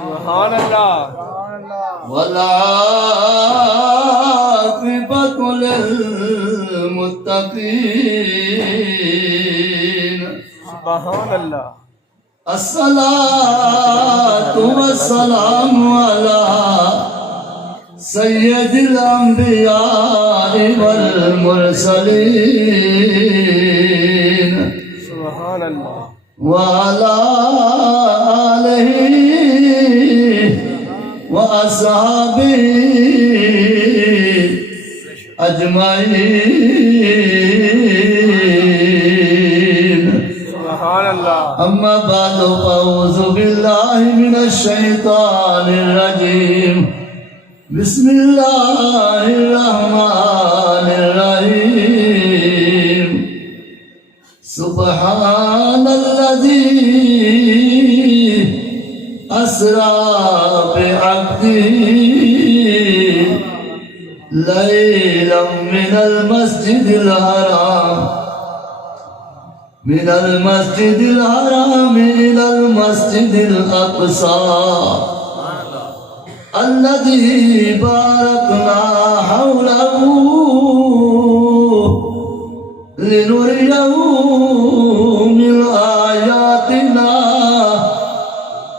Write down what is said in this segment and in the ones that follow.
سبحان اللہ والعاقبۃ للمتقین سبحان اللہ الصلاۃ والسلام علی سید الانبیاء والمرسلین سبحان اللہ وعلى آلہ وأصحابه أجمعين سبحان اللہ أما بعد فأعوذ بالله من الشيطان الرجيم بسم الله الرحمن الرحيم سبحان الذي أسرى بعبده ليلا من المسجد الحرام إلى المسجد الأقصى الذي باركنا حوله لنريه من آياتنا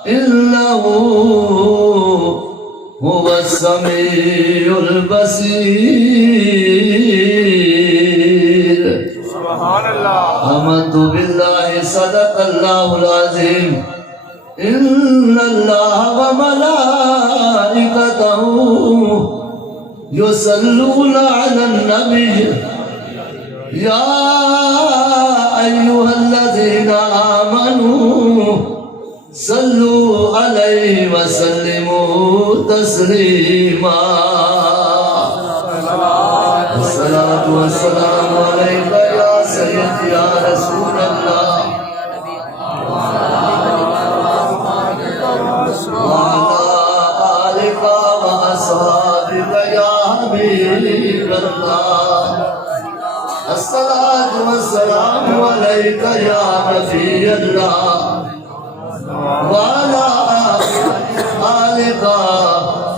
إنه هو السميع البصير سبحان اللہ آمنت بالله صدق الله العظيم إن الله وملائكته يصلون على النبي يا أيها الذين آمنوا صلوا عليه وسلموا تسليما الصلاة والسلام عليك يا سيدي يا رسول الله وعلى آلك وأصحابك يا حبيب الله الصلاة والسلام عليك يا نبي الله وعلى آلك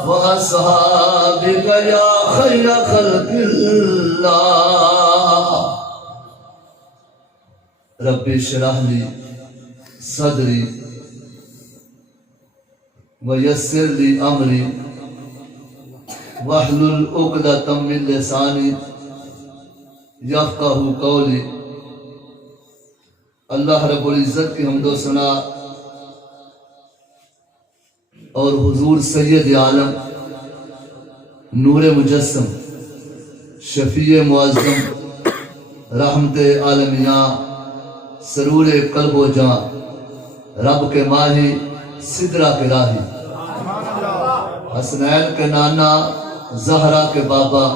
وأصحابك يا خير خلق الله رب اشرح لي صدري ويسر لي أمري واحلل عقدة من لساني یفقہ قولی اللہ رب العزت کی حمد و ثنا اور حضور سید عالم نور مجسم شفیع معظم رحمت عالمیاں سرور قلب و جاں رب کے ماہی سدرہ کے راہی حسنین کے نانا زہرا کے بابا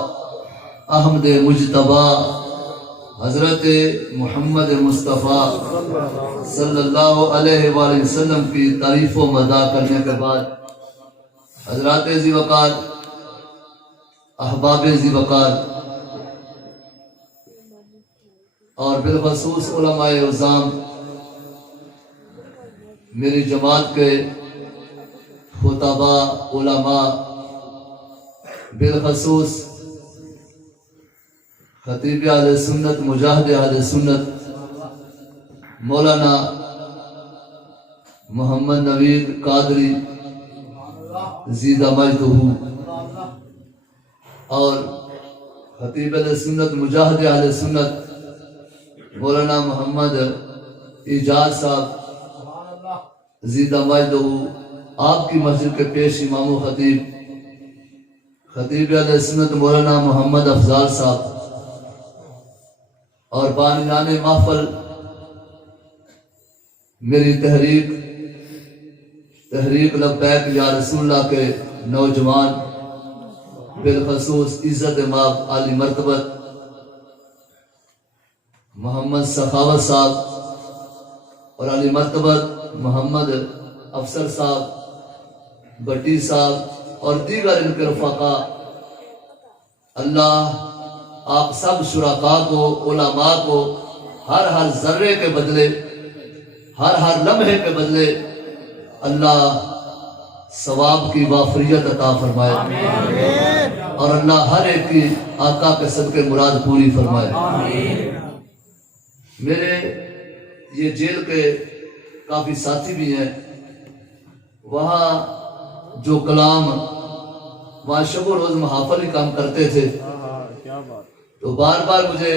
احمد مجتبہ حضرت محمد مصطفیٰ صلی اللہ علیہ وآلہ وسلم کی تعریف و مدح کرنے کے بعد حضرات ذی وقار احباب ذی وقار اور بالخصوص علماء عظام میری جماعت کے خطباء علماء بالخصوص خطیب اہل سنت مجاہد اہل سنت مولانا محمد نوید قادری زیدہ مجدہ اور خطیب اہل سنت مجاہد اہل سنت مولانا محمد اعجاز صاحب زیدہ مجدہ آپ کی مسجد کے پیش امام و خطیب اہل سنت مولانا محمد افضال صاحب اور بانیان محفل میری تحریک لبیک یا رسول اللہ کے نوجوان بالخصوص عزت مآب عالی مرتبت محمد سخاوت صاحب اور عالی مرتبت محمد افسر صاحب بٹی صاحب اور دیگر ان کے رفقا اللہ آپ سب شرکاء کو علماء کو ہر ذرے کے بدلے ہر لمحے کے بدلے اللہ ثواب کی وافریت عطا فرمائے اور اللہ ہر ایک کی آقا کے صدقے مراد پوری فرمائے. میرے یہ جیل کے کافی ساتھی بھی ہیں، وہاں جو کلام وہاں شب و روز محافل ہی کام کرتے تھے، تو بار بار مجھے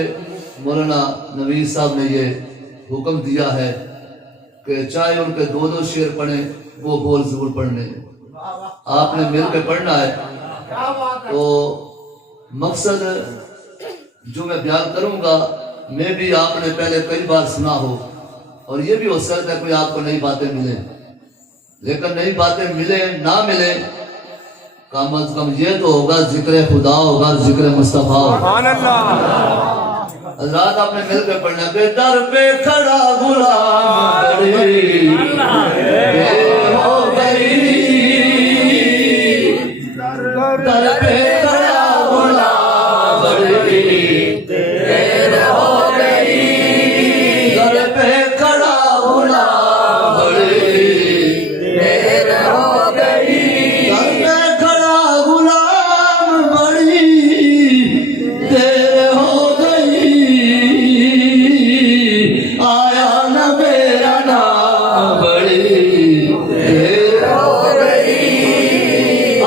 مولانا نوید صاحب نے یہ حکم دیا ہے کہ چاہے ان کے 2 شعر پڑھیں وہ بول ضرور پڑھنے، آپ نے مل کے پڑھنا ہے. تو مقصد جو میں بیان کروں گا میں بھی آپ نے پہلے کئی بار سنا ہو، اور یہ بھی ہو سکتا ہے کوئی آپ کو نئی باتیں ملیں، لیکن نئی باتیں ملیں نہ ملیں، کم از کم یہ تو ہوگا ذکر خدا ہوگا، ذکر مصطفیٰ ہوگا. سبحان اللہ. حضرات آپ نے مل کے پڑھنا کہ در پہ کھڑا غلام بڑی دیر ہو گئی، در پہ کھڑا غلام بڑی دیر ہو گئی، در پہ کھڑا غلام بڑی دیر ہو گئی، در پہ کھڑا غلام بڑی دیر ہو گئی، آیا نہ میرا نام بڑی دیر ہو گئی،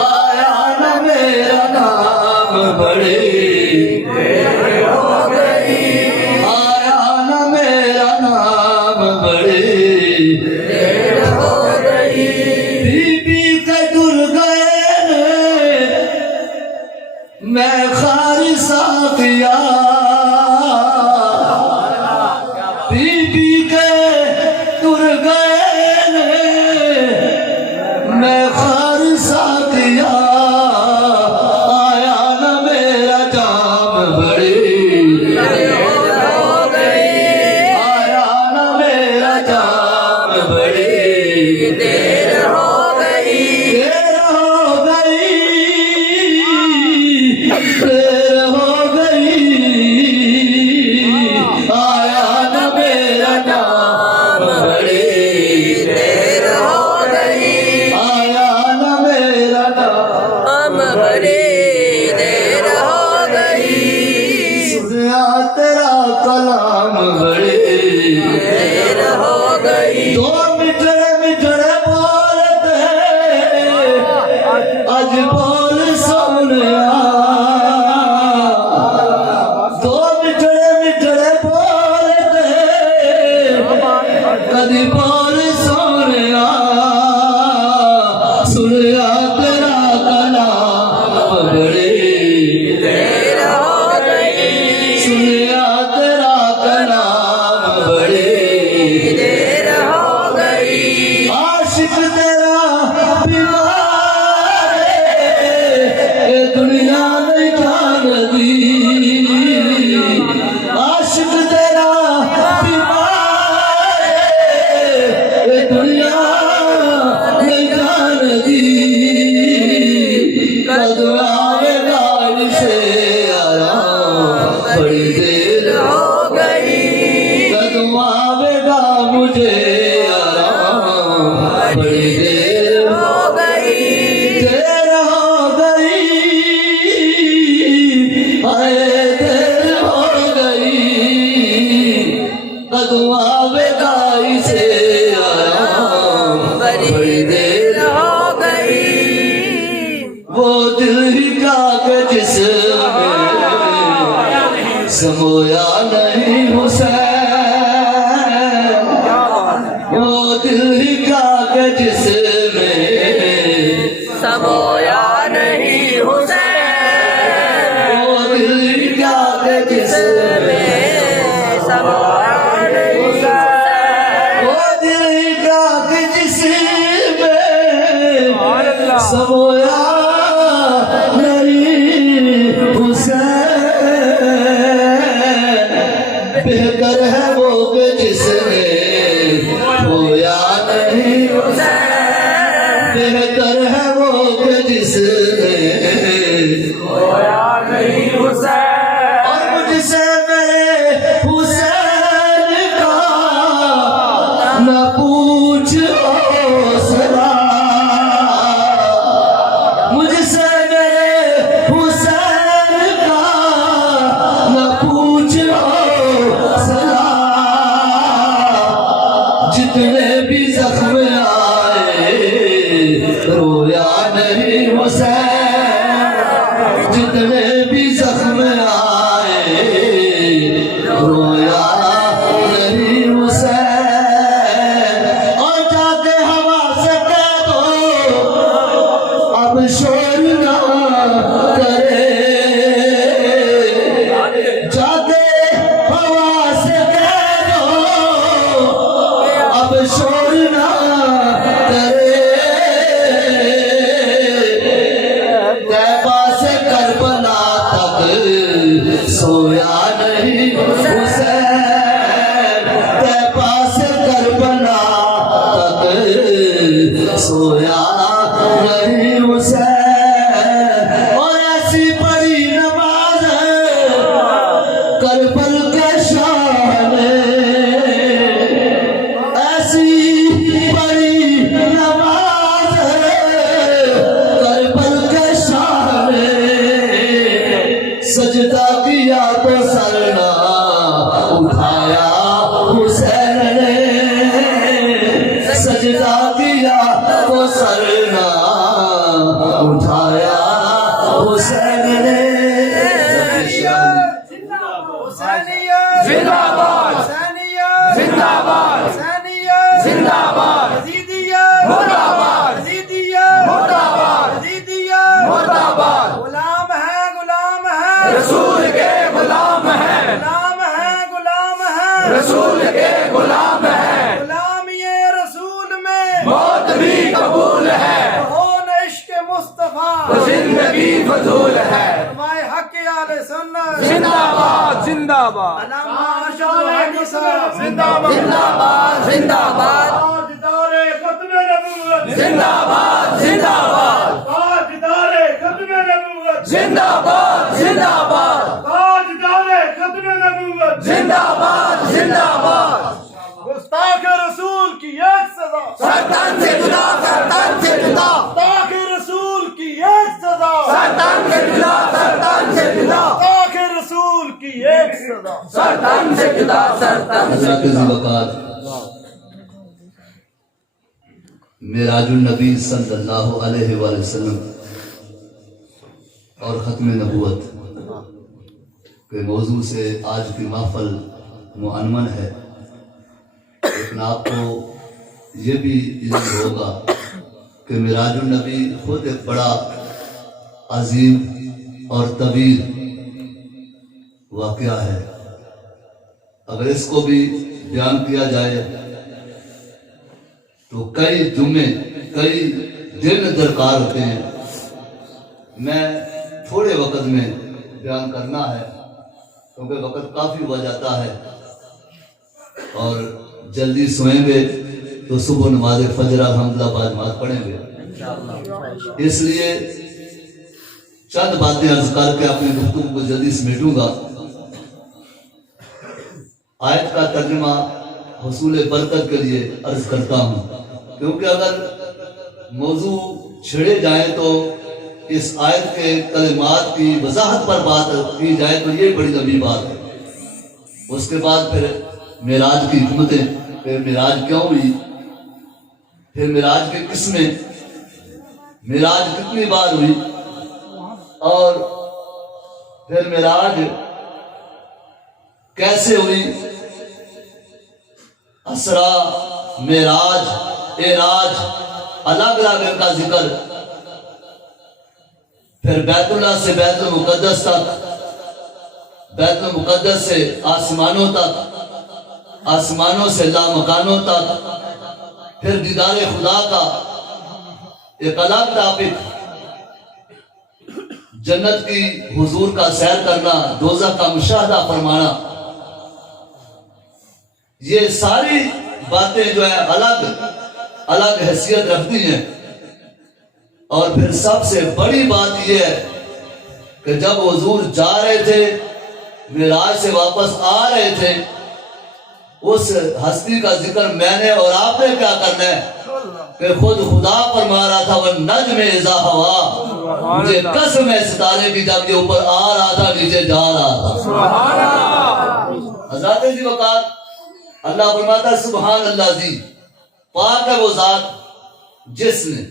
آیا نہ میرا نام بڑی دیر ہو گئی، آیا نہ میرا نام بڑی دیر ہو گئی. بی بی کے دل گئے میں خارسہ کیا، بی بی کے دل گئے میں خارسہ کیا، آیا نہ میرا جام بڑی دیر ہو گئی، آیا نہ میرا جام بڑی دیر ہو گئی، دیر ہو گئی، دیر ہو گئی، آیا نہ میرا جام بڑی دیر ہو گئی، آیا نہ میرا جام بڑی دیر ہو گئی، سنیا تیرا کلام بڑی دیر ہو گئی. دو مٹھڑے مٹھڑے بولتے آج بول سونیا، دو مٹھڑے مٹھڑے بولتے کدی بول سونیا، سنیا تیرا کلام بڑی دیر ہو گئی، سنیا تیرا کلام بڑی دیر ہو گئی، عاشق تیرا بیمار ہے یہ دنیا نہیں جانتی، عاشق تیرا بیمار ہے یہ دنیا نہیں جانتی، کد آئے گا اسے آرام بڑی دیر ہو گئی، کد آئے گا مجھے آرام بڑی دیر ہو گئی، دیر ہو گئی، آئے دیر ہو گئی، کد آئے گا اسے آرام بڑی دیر ہو گئی. وہ دل ہی کا کہ جس میں سمویا نہیں حسین، وہ دل ہی کا کہ جس میں سمویا نہیں حسین، وہ دل ہی کا کہ جس میں سمویا نہیں حسین، وہ دل ہی کا کہ جس میں سمویا نہیں حسین، بہتر ہے وہ کہ جس میں کھویا نہیں حسین، بہتر ہے وہ کہ جس میں کھویا نہیں حسین، اور مجھ سے میرے حسین کا نہ پوچھ حوصلہ، وہی حسین اور ایسی بڑی نماز ہے کربل کے شاہ میں ایسی بڑی نماز ہے کربل کے شاہ میں سجدہ کیا تو سرنا اٹھایا حسین نے سجدہ کیا تو سرنا اٹھایا حسین نے زندہ باد زندہ باد زندہ باد مرد آباد مرد آباد مرد آباد غلام ہے رسول کے غلام ہیں رسول کے غلام ہیں غلامی رسول میں موت بھی قبول ہے ہون عشق مصطفیٰ تو زندگی فضول ہے فرمائے حق آل سنت زندہ باد زندہ باد علامہ شاہ نصاب زندہ باد زندہ باد تاجدار ختم نبوت زندہ باد زندہ باد تاجدار ختم نبوت زندہ باد زندہ باد تاجدار ختم نبوت زندہ باد زندہ باد گستاخ رسول کی ایک سزا سرطان سے جدا سرطان سے جدا گستاخ رسول کی ایک سزا سرطان سے جدا سرطان سے جدا گستاخ رسول کی ایک سزا سرطان سے جدا سرطان سے حضرت ذی وقار معراج النبی صلی اللہ علیہ وآلہ وسلم اور ختم نبوت کے موضوع سے آج کی محفل معنون ہے، لیکن آپ کو یہ بھی علم ہوگا کہ معراج النبی خود ایک بڑا عظیم اور طویل واقعہ ہے۔ اگر اس کو بھی بیان کیا جائے تو کئی جمعے کئی دن درکار ہوتے ہیں۔ میں تھوڑے وقت میں بیان کرنا ہے کیونکہ وقت کافی ہو جاتا ہے اور جلدی سوئیں گے تو صبح نماز فجر الحمدللہ باجماعت پڑھیں گے، اس لیے چند باتیں عرض کر کے اپنی گفتگو کو جلدی سمیٹوں گا۔ آیت کا ترجمہ حصول برکت کے لیے عرض کرتا ہوں، کیونکہ اگر موضوع چھڑے جائیں تو اس آیت کے کلمات کی وضاحت پر بات کی جائے تو یہ بڑی لمبی بات ہے۔ اس کے بعد پھر معراج کی حکمتیں، پھر معراج کیوں ہوئی، پھر معراج کی قسمیں، معراج کتنی بار ہوئی، اور پھر معراج کیسے ہوئی، اسرا، معراج، اعراج، الگ الگ ان کا ذکر، پھر بیت اللہ سے بیت المقدس تک، بیت المقدس سے آسمانوں تک، آسمانوں سے لامکانوں تک، پھر دیدار خدا کا ایک الگ ٹاپک، جنت کی حضور کا سیر کرنا، دوزخ کا مشاہدہ فرمانا، یہ ساری باتیں جو ہے الگ الگ حیثیت رکھتی ہیں۔ اور پھر سب سے بڑی بات یہ ہے کہ جب حضور جا رہے تھے، معراج سے واپس آ رہے تھے، اس ہستی کا ذکر میں نے اور آپ نے کیا کرنا ہے کہ خود خدا فرما رہا تھا وَالنَّجْمِ إِذَا هَوَىٰ، مجھے قسم ہے ستارے کی جب یہ اوپر آ رہا تھا نیچے جا رہا تھا۔ سبحان اللہ حضرت ذی وقار اللہ فرماتا ہے سبحان اللہ ذی، پاک ہے وہ ذات جس نے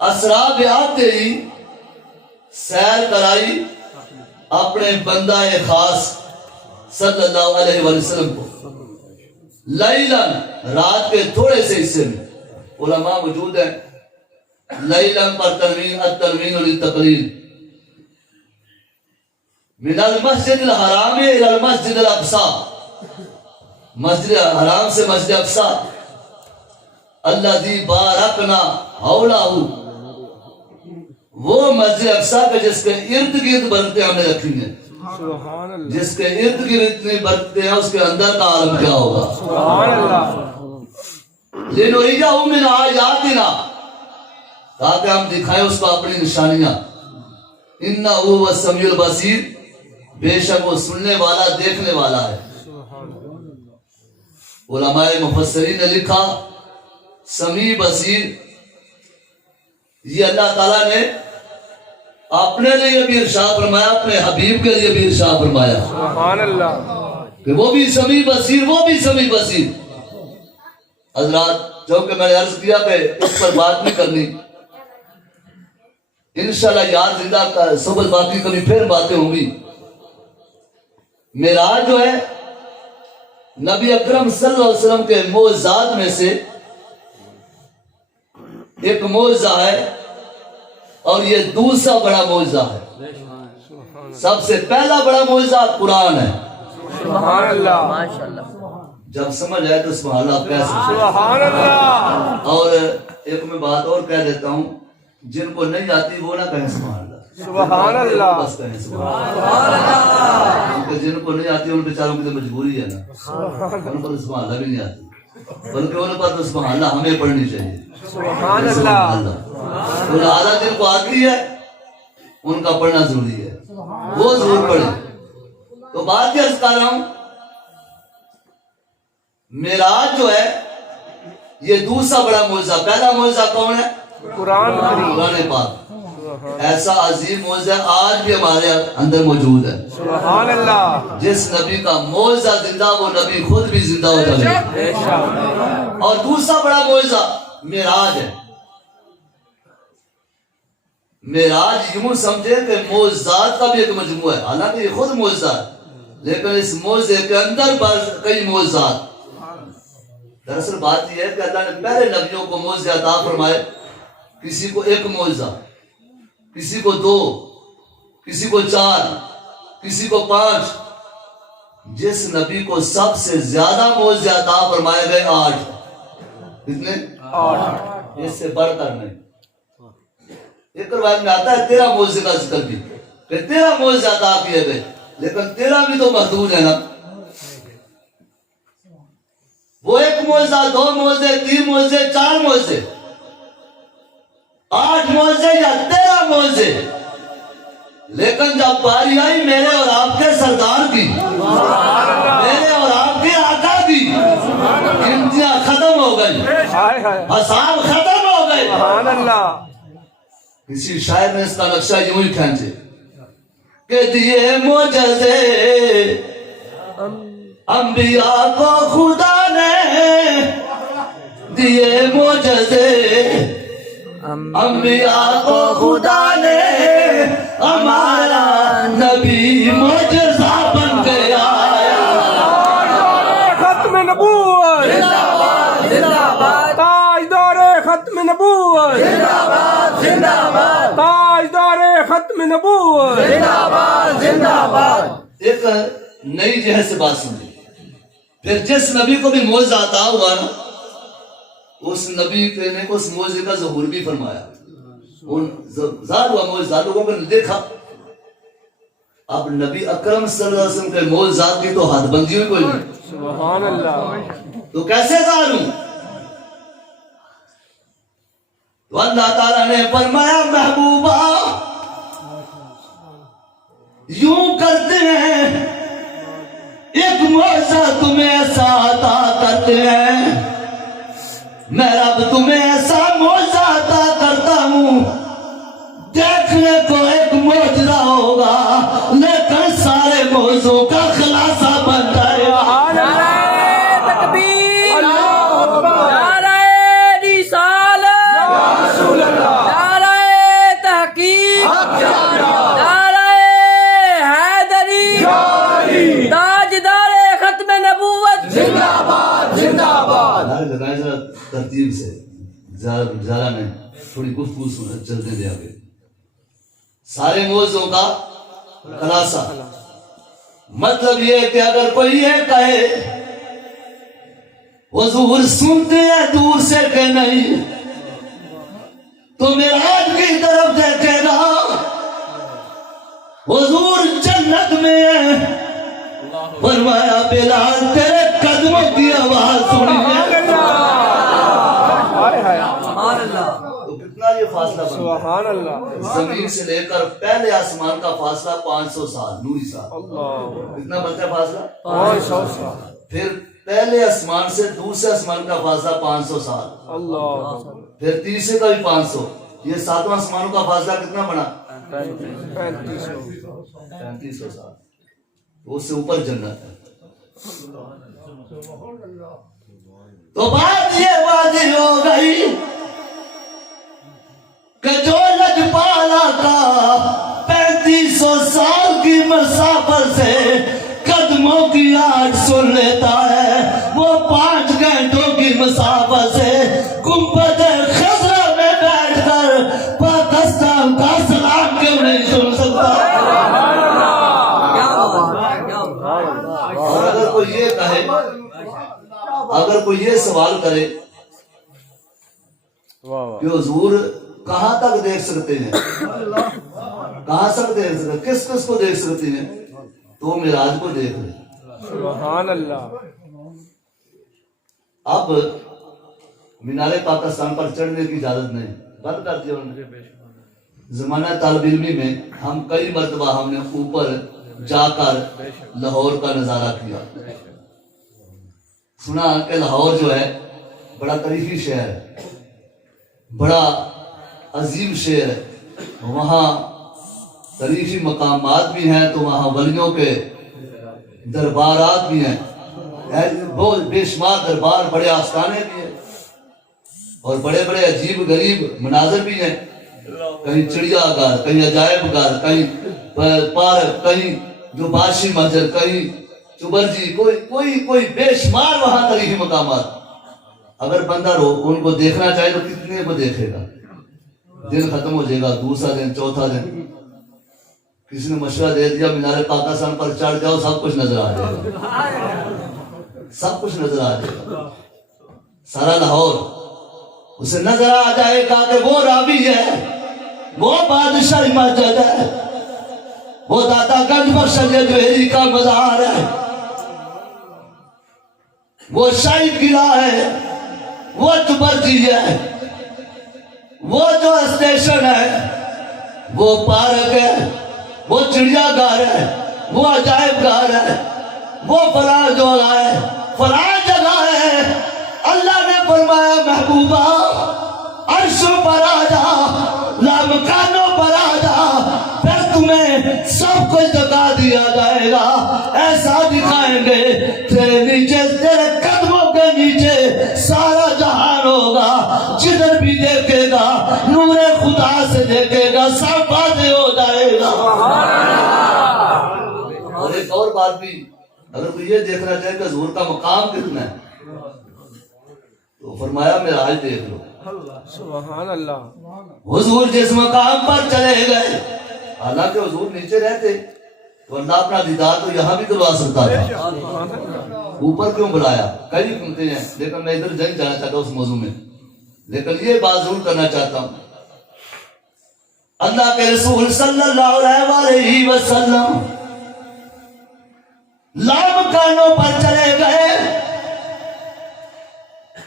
اسرا آتے ہی سیر کرائی اپنے بندہ خاص صلی اللہ علیہ وآلہ وسلم کو، لیلاً، رات کے تھوڑے سے حصے میں، علماء موجود ہیں، لیلاً پر تنوین، التنوین للتقلیل، من المسجد الحرام الى المسجد الاقصی، مسجد حرام سے مسجد اقصی، الذی بارکنا حولہ، وہ مسجد اقصی کے جس کے ارد گرد برکتیں ہم نے رکھی ہیں، سبحان اللہ جس کے ارد گرد اتنی برکتیں ہیں اس کے اندر کا عالم کیا ہوگا۔ سبحان اللہ لِنُرِيَهُ مِنْ آیَاتِ آیاتنا، تاکہ ہم دکھائیں اس کو اپنی نشانیاں. انہ هو السمیع البصیر، بے شک وہ سننے والا دیکھنے والا ہے. علماء مفسرین نے لکھا سمیع بصیر، یہ اللہ تعالیٰ نے اپنے لیے بھی ارشاد فرمایا، اپنے حبیب کے لیے بھی ارشاد فرمایا سبحان اللہ کہ وہ بھی سمیع بصیر، وہ بھی سمیع بصیر. حضرات جو کہ میں نے عرض کیا کہ اس پر بات نہیں کرنی، انشاءاللہ یار زندہ کا صبح باقی کبھی پھر باتیں ہوں گی. معراج جو ہے نبی اکرم صلی اللہ علیہ وسلم کے معجزات میں سے ایک معجزہ ہے، اور یہ دوسرا بڑا معجزہ ہے. سب سے پہلا بڑا معجزہ قرآن ہے. سبحان اللہ جب سمجھ آئے تو سبحان اللہ کہہ سکتے. سبحان اللہ اور ایک میں بات اور کہہ دیتا ہوں، جن کو نہیں آتی وہ نہ کہیں سبحان اللہ، سبحان اللہ بس کہیں سبحان اللہ. کیونکہ جن کو نہیں آتی ان بیچاروں کی تو مجبوری ہے نا، ان کو سبحان اللہ بھی نہیں آتی، بلکہ ان پر تو سبحان اللہ ہمیں پڑھنی چاہیے. سبحان اللہ تو لہٰذا جن کو آتی ہے ان کا پڑھنا ضروری ہے، وہ ضرور پڑھیں. تو بات یہ عرض کر رہا ہوں، معراج جو ہے یہ دوسرا بڑا معجزہ. پہلا معجزہ کون ہے؟ قرآن کریم. قرآن پاک. ایسا عظیم معجزہ آج بھی ہمارے اندر موجود ہے. سبحان اللہ جس نبی کا معجزہ زندہ، وہ نبی خود بھی زندہ ہو جائے. بے شک. اور دوسرا بڑا معجزہ معراج ہے. معراج یوں سمجھے کہ معجزات کا بھی ایک مجموعہ ہے، حالانکہ یہ خود معجزہ ہے، لیکن اس معجزے کے اندر کئی معجزات. دراصل بات یہ ہے کہ اللہ نے پہلے نبیوں کو معجزے عطا فرمائے، کسی کو ایک معجزہ، کسی کو 2، کسی کو 4، کسی کو 5. جس نبی کو سب سے زیادہ معجزے عطا فرمائے گئے 8. کتنے؟ 8. اس سے بڑھ کر نہیں. ایک روایت میں آتا ہے 13 معجزے کا ذکر بھی، کہ 13 معجزے عطا کیے گئے، لیکن 13 بھی تو محدود ہے نا. وہ 1 معجزہ، 2 معجزے، 3 معجزے، 4 معجزے، 8 معجزے یا 13 معجزے. لیکن جب باری آئی میرے اور آپ کے سردار کی، میرے اور آپ کے آقا کی، گنتیاں ختم ہو گئی، ہائے ہائے حساب ختم ہو گئے. سبحان اللہ. کسی شاعر نے اس کا نقشہ یوں ہی کھینچے کہ دیے معجزے انبیاء کو خدا نے، دیے معجزے انبیاء کو خدا نے، ہمارا نبی معجزہ بن گیا. ختم نبوت تاجدار ختم نبوت، تاجدار ختم نبوت. ایک نئی جہت سے بات سنی. پھر جس نبی کو بھی معجزہ عطا ہوا نا، اس نبی نے اس معجزے کا ظہور بھی فرمایا. ظاہر ہوا معجزہ، لوگوں نے دیکھا. اب نبی اکرم صلی اللہ علیہ وسلم کے معجزات کی تو حد بندی ہوئی کوئی نہیں. سبحان اللہ. تو کیسے ظاہر ہوں؟ تو اللہ تعالیٰ نے فرمایا محبوبہ یوں کرتے ہیں، ایک معجزہ تمہیں ایسا عطا کرتے ہیں، میں رب تمہیں ایسا معجزہ عطا کرتا ہوں، دیکھنے کو ایک معجزہ ہوگا لیکن سارے معجزوں کا خلاصہ بن جائے گا. تکبیر. ترتیب سے زیادہ نہیں، تھوڑی گفتگو چلتے دے آگے. سارے معجزوں کا خلاصہ مطلب یہ کہ اگر کوئی یہ کہے حضور سنتے ہیں دور سے کہ نہیں، تو معراج کی طرف دیکھے گا، حضور جنت میں ہے. فرمایا بلال تیرے قدموں کی آواز سنی ہے. تو کتنا یہ فاصلہ بنتا ہے؟ سبحان اللہ زمین سے لے کر پہلے آسمان کا فاصلہ 500 سال نوری سال. اللہ کتنا بنتا ہے فاصلہ؟ 500 سال پھر پہلے آسمان سے دوسرے آسمان کا فاصلہ 500 سال. اللہ پھر تیسرے کا بھی 500. یہ ساتواں آسمانوں کا فاصلہ کتنا بنا؟ 3500 سال. اس سے اوپر جنت ہے. تو بات یہ واضح ہو گئی کہ جو لجپالا کا 3500 سال کی مسافت سے قدموں کی آج سن لیتا ہے، وہ 5 گھنٹوں کی مسافت سے گنبد خضرا میں بیٹھ کر پاکستان کا سلام کیوں نہیں سن سکتا؟ اور اگر کوئی یہ کہے، اگر کوئی یہ سوال کرے کہ حضور کہاں تک دیکھ سکتے ہیں، کہاں تک دیکھ سکتے ہیں، کس کس کو دیکھ سکتے ہیں، تو معراج کو دیکھ لیں. سبحان اللہ. اب مینار پاکستان پر چڑھنے کی اجازت نہیں، بند کر دیا انہوں نے. زمانہ طالب علمی میں ہم کئی مرتبہ ہم نے اوپر جا کر لاہور کا نظارہ کیا. سنا کہ لاہور جو ہے بڑا تاریخی شہر ہے، بڑا عظیم شہر ہے. وہاں تاریخی مقامات بھی ہیں، تو وہاں ولیوں کے دربارات بھی ہیں، بہت بے شمار دربار، بڑے آستانے بھی ہیں، اور بڑے بڑے عجیب غریب مناظر بھی ہیں. کہیں چڑیا گھر، کہیں عجائب گھر، کہیں پارک، کہیں جو بادشاہی مسجد، کہیں چبرجی، کوئی بے شمار وہاں تاریخی مقامات. اگر بندہ ان کو دیکھنا چاہے تو کتنے کو دیکھے گا؟ دن ختم ہو جائے گا، دوسرا دن، چوتھا دن. کسی نے مشورہ دے دیا مینار پاکستان پر چڑھ جاؤ، سب کچھ نظر آ جائے گا، سب کچھ نظر آ جائے گا. سارا لاہور اسے نظر آ جائے گا کہ وہ راوی ہے، وہ بادشاہی مسجد ہے، وہ داتا گنج بخش جوہری کا مزار ہے، وہ شاہی قلعہ ہے، وہ چبرجی ہے، وہ جو اسٹیشن ہے، وہ پارک ہے، وہ چڑیا گھر ہے، وہ عجائب گھر ہے، وہ فلاں جگہ ہے، فلاں جگہ ہے. اللہ نے فرمایا محبوبہ عرشوں پر آ جا، لامکانوں پر آ جا، پھر تمہیں سب کچھ دکھا دیا جائے گا. ایسا دکھائیں گے تیرے نیچے، تیرے قدموں کے نیچے سارا جہان ہوگا. جدھر بھی دیکھے گا نور خدا سے دیکھے گا، سب واضح ہو جائے گا. اور ایک اور بات بھی، اگر کوئی یہ دیکھنا چاہے کہ حضور کا مقام کتنا ہے، تو فرمایا معراج دیکھ لو. سبحان اللہ. حضور جس مقام پر چلے گئے، حالانکہ حضور نیچے رہتے تو اللہ اپنا دیدار تو یہاں بھی دلوا سکتا تھا، اوپر کیوں بلایا؟ کئی سنتے ہیں، لیکن میں ادھر جن جانا چاہتا ہوں اس موضوع میں. لیکن یہ بات ضرور کرنا چاہتا ہوں، اللہ کے رسول صلی اللہ علیہ وسلم لامکانوں پر چلے گئے.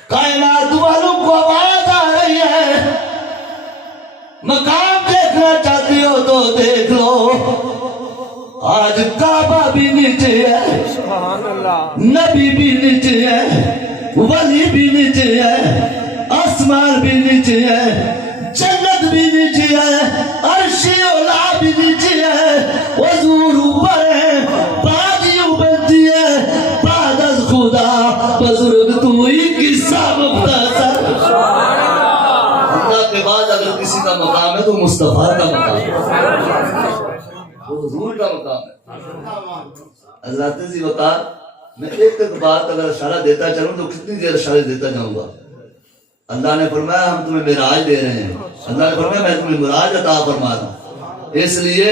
کائنات والوں کو آواز آ رہی ہے، مقام دیکھنا چاہتی ہو تو دیکھ لو. آج کعبہ بھی نیچے ہے، سبحان اللہ. نبی بھی نیچے ہے، ولی بھی نیچے ہے، آسمان بھی نیچے ہے، جنت بھی نیچے ہے، عرش اولا بھی نیچے ہے، حضور اوپر ہے. بادیوں بنتی ہے بعد از خدا، بزرگ تو ہی قصہ مختصر. اللہ کے بعد اگر کسی کا مقام ہے تو مصطفیٰ کا مقام ہے، وہ حضور کا مقام ہے. حضرت ذی وقار، میں ایک بات اگر اشارہ دیتا چلوں تو کتنی دیر اشارے دیتا جاؤں گا. اللہ نے فرمایا ہم تمہیں معراج دے رہے ہیں، اللہ نے فرمایا میں تمہیں معراج عطا فرما رہا ہوں. اس لیے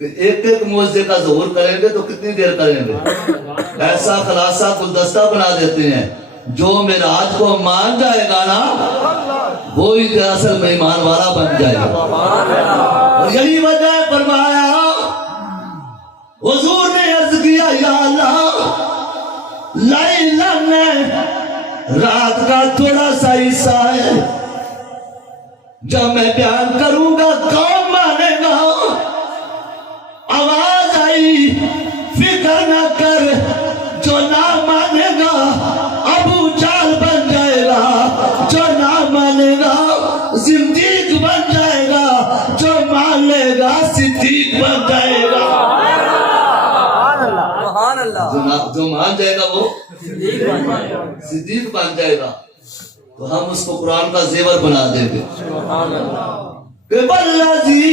کہ ایک ایک معجزے کا ظہور کریں گے تو کتنی دیر کریں گے. ایسا خلاصہ گلدستہ بنا دیتے ہیں، جو معراج کو مان جائے گا نا وہی اصل میں ایمان والا بن جائے گا. اور یہی وجہ ہے فرمایا حضور نے عرض کیا یا اللہ لیلن رات کا تھوڑا سا حصہ ہے، جب میں بیان کروں گا کون مانے گا؟ آواز آئی فکر نہ کر، جو نہ مانے گا ابو جال بن جائے گا، جو نہ مانے گا زندیق بن جائے گا، جو مان لے گا صدیق بن جائے گا۔ جو مان جائے گا وہ صدیق بن جائے گا، تو ہم اس کو قرآن کا زیور بنا دیں گے۔ والذی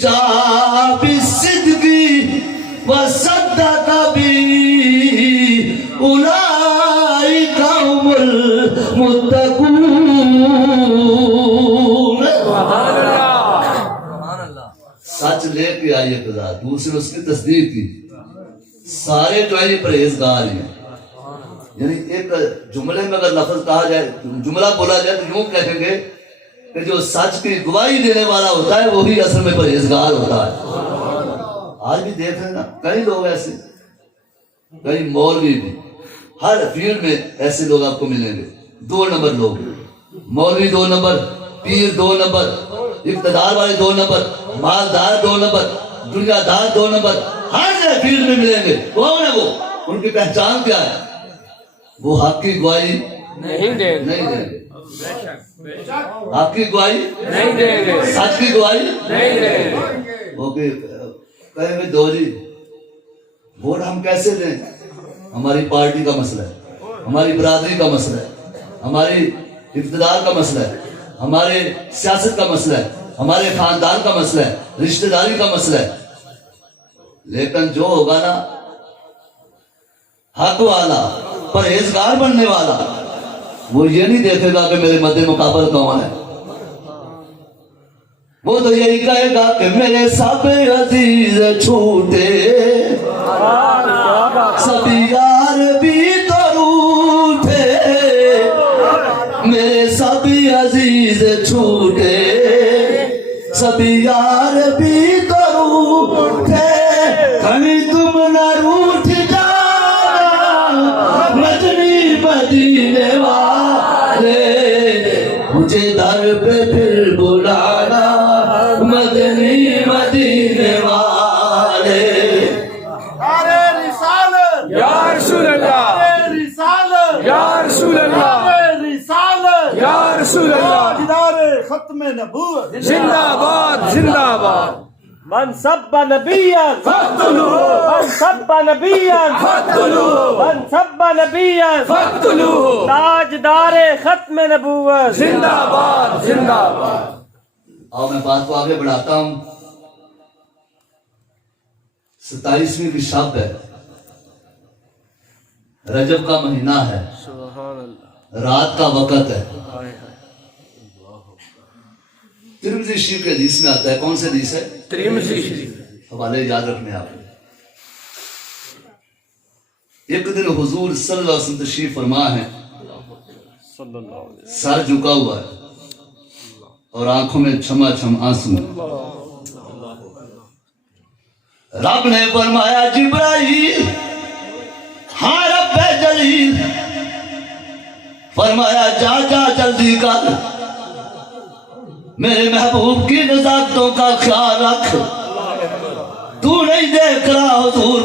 جاء بالصدق وصدق به اولئک هم المتقون۔ سچ لے کے آئی خدا، دوسرے اس کی تصدیق کی، سارے جو ہے یہ پرہیزگار ہیں۔ یعنی ایک جملے میں اگر لفظ کہا جائے، جملہ بولا جائے تو یوں کہیں گے کہ جو سچ کی گواہی دینے والا ہوتا ہے وہی اصل میں پرہیزگار ہوتا ہے۔ آج بھی دیکھ رہے نا کئی لوگ ایسے، کئی مولوی بھی، ہر فیلڈ میں ایسے لوگ آپ کو ملیں گے۔ 2 نمبر لوگ، مولوی 2 نمبر، پیر 2 نمبر، اقتدار والے 2 نمبر، مالدار 2 نمبر، دنیا دار 2 نمبر، ہر فیلڈ میں ملیں گے۔ کون ہے وہ؟ ان کی پہچان کیا ہے؟ وہ حق کی گواہی نہیں دیں گے، حق کی گواہی نہیں دیں گے، سچ کی گواہی نہیں دیں گے۔ وہ کہیں گے دو جی ووٹ ہم کیسے دیں؟ ہماری پارٹی کا مسئلہ ہے، ہماری برادری کا مسئلہ ہے، ہماری اقتدار کا مسئلہ ہے، ہمارے سیاست کا مسئلہ ہے، ہمارے خاندان کا مسئلہ ہے، رشتہ داری کا مسئلہ ہے۔ لیکن جو ہوگا نا حق والا، پرہیزگار بننے والا، وہ یہ نہیں دیکھے گا کہ میرے مد مقابل کون ہے، وہ تو یہی کہے گا کہ میرے سب عزیز چھوٹے، سبھی یار بھی تو روٹھے، میرے سبھی عزیز چھوٹے، سبھی یار بھی تو روٹھے، کہیں تم نہ روٹھ مدنی مدینے والے، مجھے در پہ پھر بلانا مدنی مدینے والے۔ نعرہ رسالت یا رسول اللہ، نعرہ رسالت یا رسول اللہ، نعرہ رسالت یا رسول اللہ، تاجدار ختم نبوت۔ زندہ باد، زندہ باد، من سب نبیا فاقتلوه، من سب نبیا فاقتلوه، من سب نبیا فاقتلوه، تاجدار ختم نبوت۔ زندہ باد، زندہ باد۔ اور میں بات کو آگے بڑھاتا ہوں۔ 27ویں کی شب ہے، رجب کا مہینہ ہے، سبحان اللہ، رات کا وقت ہے۔ ترمذی شریف کے حدیث میں آتا ہے، کون سے حدیث ہے؟ ترمذی شریف۔ حوالے یاد رکھنے آپ نے۔ ایک دن حضور صلی اللہ علیہ وسلم تشریف فرما ہے، سر جھکا ہوا ہے اور آنکھوں میں چھما چھم آنسو۔ رب نے فرمایا جبرائیل، ہاں رب جلیل، فرمایا جا جا جلدی کر، میرے محبوب کی نزاکتوں کا خیال رکھ، تو نہیں دیکھ رہا حضور